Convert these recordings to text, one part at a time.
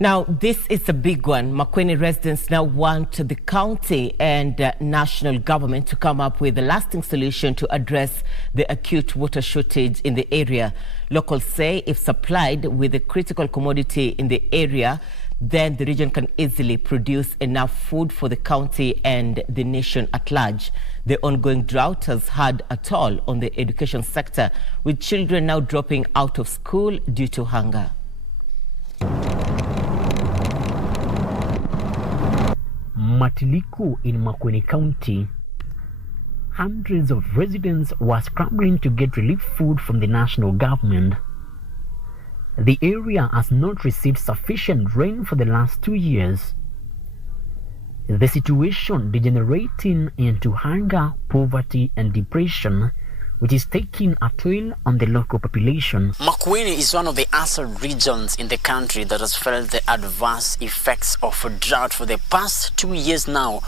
Now, this is a big one. Makueni residents now want the county and national government to come up with a lasting solution to address the acute water shortage in the area. Locals say if supplied with a critical commodity in the area, then the region can easily produce enough food for the county and the nation at large. The ongoing drought has had a toll on the education sector, with children now dropping out of school due to hunger. Matiliku in Makueni County. Hundreds of residents were scrambling to get relief food from the national government. The area has not received sufficient rain for the last 2 years. The situation degenerating into hunger, poverty and depression, which is taking a toll on the local population. Makueni is one of the ASAL regions in the country that has felt the adverse effects of a drought for the past 2 years now.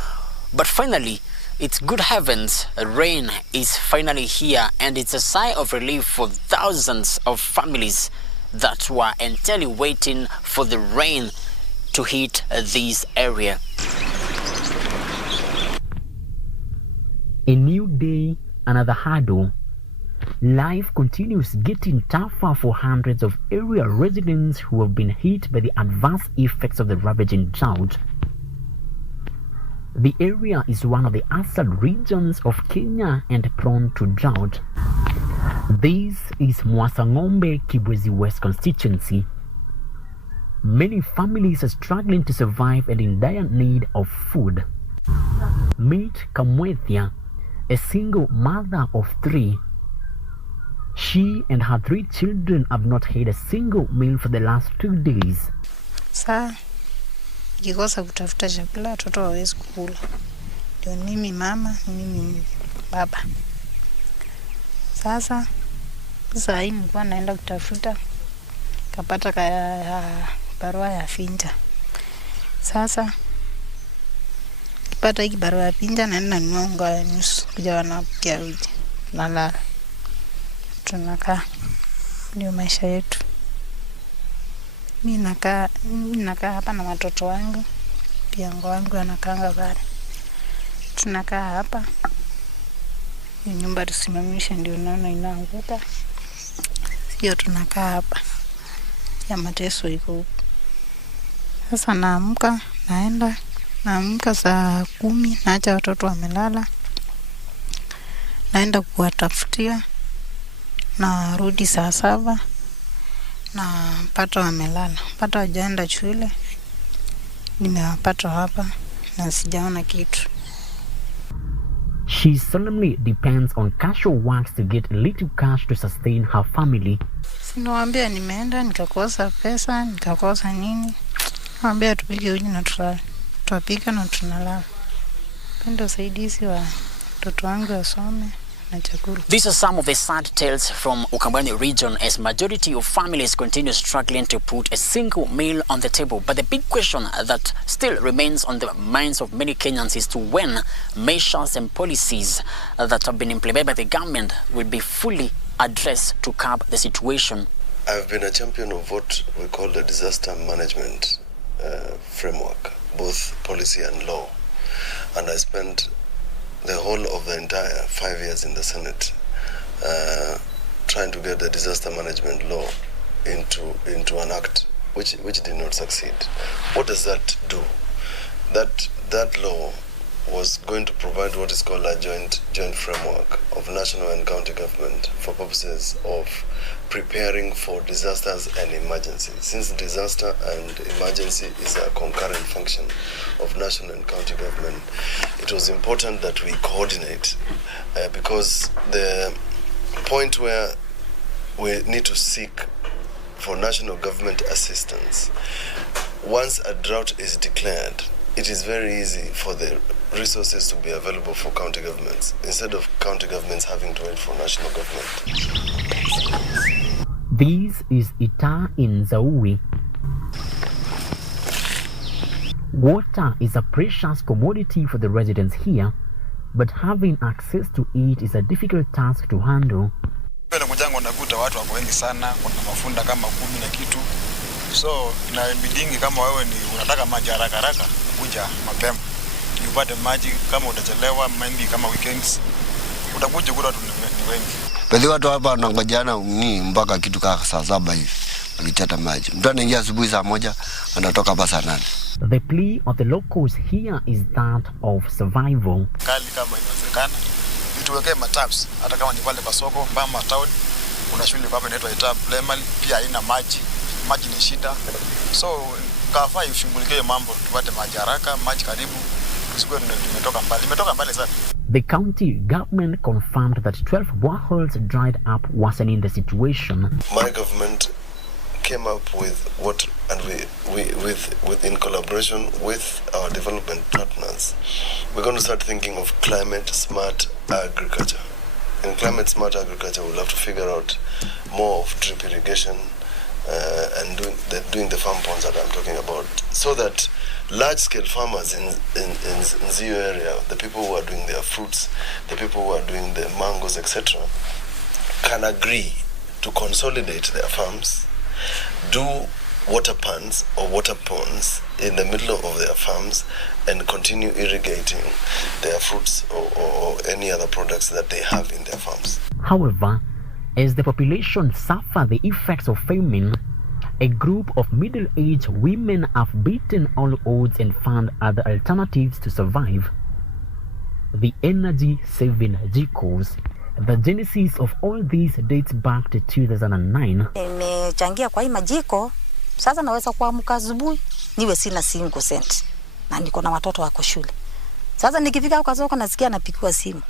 But finally, it's good heavens, rain is finally here, and it's a sigh of relief for thousands of families that were entirely waiting for the rain to hit this area. A new day, another hurdle. Life continues getting tougher for hundreds of area residents who have been hit by the adverse effects of the ravaging drought. The area is one of the ASAL regions of Kenya and prone to drought. This is Muasa Ng'ombe, KBC West constituency. Many families are struggling to survive and in dire need of food. Meet Kamwethia, a single mother of 3. She and her 3 children have not had a single meal for the last 2 days. Sasa nikikosa kutafuta chakula watoto hawezi kula. Ndio mimi mama, mimi baba. Sasa hii nilikuwa naenda kutafuta, kapata barua ya finja. Sasa kipata hiki barua ya finja, naenda nunua unga ya nusu kuja wanapikia uji nalala. Tunakaa, ndio maisha yetu. Mimi nakaa hapa na watoto wangu, pia wangu anakaanga pale. Tunakaa hapa. Hii nyumba tusimamisha ndio naona inaanguka. Sio, tunakaa hapa. Ya mateso iko huko. Sasa naamka saa 10, naacha watoto wamelala. Naenda kuwatafutia. Na rudi saa 7 na pata wamelala. Pata wajaenda shule. Nimewapata hapa na sijaona kitu. She solemnly depends on casual works to get a little cash to sustain her family. Sinawaambia nimeenda nikakosa pesa, nikakosa nini. Nawaambia tupike uji na tulale. Tupika na tunalala. Pendo saidizi wa watoto wangu wasome. These are some of the sad tales from Ukambani region as majority of families continue struggling to put a single meal on the table. But the big question that still remains on the minds of many Kenyans is to when measures and policies that have been implemented by the government will be fully addressed to curb the situation. I've been a champion of what we call the disaster management framework, both policy and law. And I spent the whole of the entire 5 years in the Senate trying to get the disaster management law into an act which did not succeed. What does that do? That law was going to provide what is called a joint framework of national and county government for purposes of preparing for disasters and emergencies. Since disaster and emergency is a concurrent function of national and county government, it was important that we coordinate because the point where we need to seek for national government assistance, once a drought is declared, it is very easy for the resources to be available for county governments instead of county governments having to wait for national government. This is Ita in Zaui. Water is a precious commodity for the residents here, but having access to it is a difficult task to handle. Nakuta watu wako wengi sana, kuna mafunda kama 10 na kitu. So inabidingi kama wewe ni unataka maji haraka haraka, kuja mapema upate maji. Kama utachelewa maybe kama weekends utakuja kula tu ni wengi. Pale watu hapa wanangojana ni mpaka kitu kama saa 7 hivi walichata maji. Mtu anaingia asubuhi saa 1 anatoka hapa saa 8. The plea of the locals here is that of survival. Kali kama inawezekana tuwekee mataps hata kama ni pale Basoko Bama town. Kuna shule hapa inaitwa Itab Primary pia haina maji. Maji ni shida. So kafaa ushughulikie mambo tupate maji haraka, maji karibu. Tusikuwe tumetoka mbali sana. The county government confirmed that 12 boreholes dried up, worsening the situation. My government came up with what, and we in collaboration with our development partners, we're going to start thinking of climate smart agriculture. In climate smart agriculture, we'll have to figure out more of drip irrigation and doing the farm ponds that I'm talking about, so that large-scale farmers in Zio area, the people who are doing their fruits, the people who are doing the mangoes, etc., can agree to consolidate their farms, do water pans or water ponds in the middle of their farms, and continue irrigating their fruits or any other products that they have in their farms. However, as the population suffer the effects of famine, a group of middle-aged women have beaten all odds and found other alternatives to survive. The energy-saving jikos. The genesis of all this dates back to 2009. Nimechangia kwa hii majiko, sasa naweza kuamka asubuhi niwe sina single cent. Na niko na watoto wako shule. Sasa nikifika kwa soko nasikia napigiwa simu.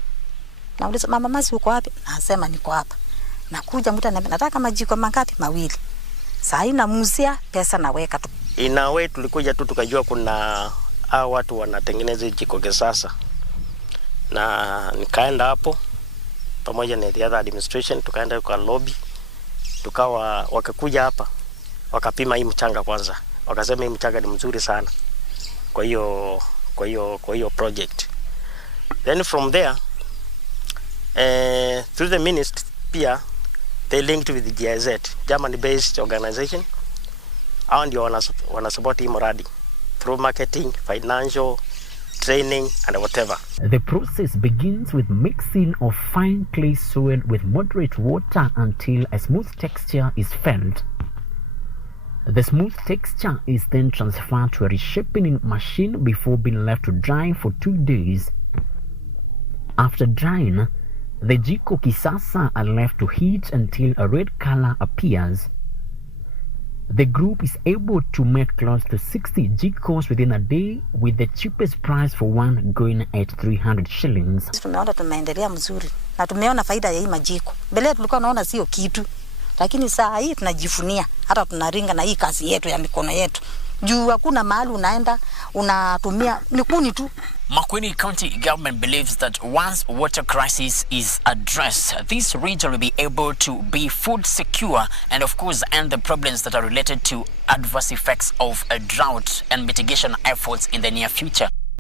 Nauliza mama Masi uko wapi? Nasema niko hapa. Nakuja mtu ananiambia nataka majiko mangapi? 2. Sasa inamuuzia pesa naweka tu. Inawe tulikuja tu tukajua kuna hao watu wanatengeneza jiko kisasa. Na nikaenda hapo pamoja na the other administration, tukaenda kwa lobby, tukawa wakakuja hapa wakapima hii mchanga kwanza, wakasema hii mchanga ni mzuri sana kwa hiyo project. Then from there through the ministry pia they linked with the GIZ, German based organization, and you wanna support hii mradi through marketing, financial, training and whatever. The process begins with mixing of fine clay soil with moderate water until a smooth texture is felt. The smooth texture is then transferred to a reshaping machine before being left to dry for 2 days. After drying, the jiko kisasa are left to heat until a red color appears. The group is able to make close to 60 jikos within a day, with the cheapest price for one going at 300 shillings. Tumeona tumeendelea mzuri na tumeona faida ya hii majiko. Mbele tulikuwa tunaona sio kitu, lakini saa hii tunajifunia, hata tunaringa na hii kazi yetu ya mikono yetu. Juu hakuna mahali unaenda unatumia ni kuni tu. Makueni County government believes that once water crisis is addressed, this region will be able to be food secure and of course end the problems that are related to adverse effects of a drought and mitigation efforts in the near future.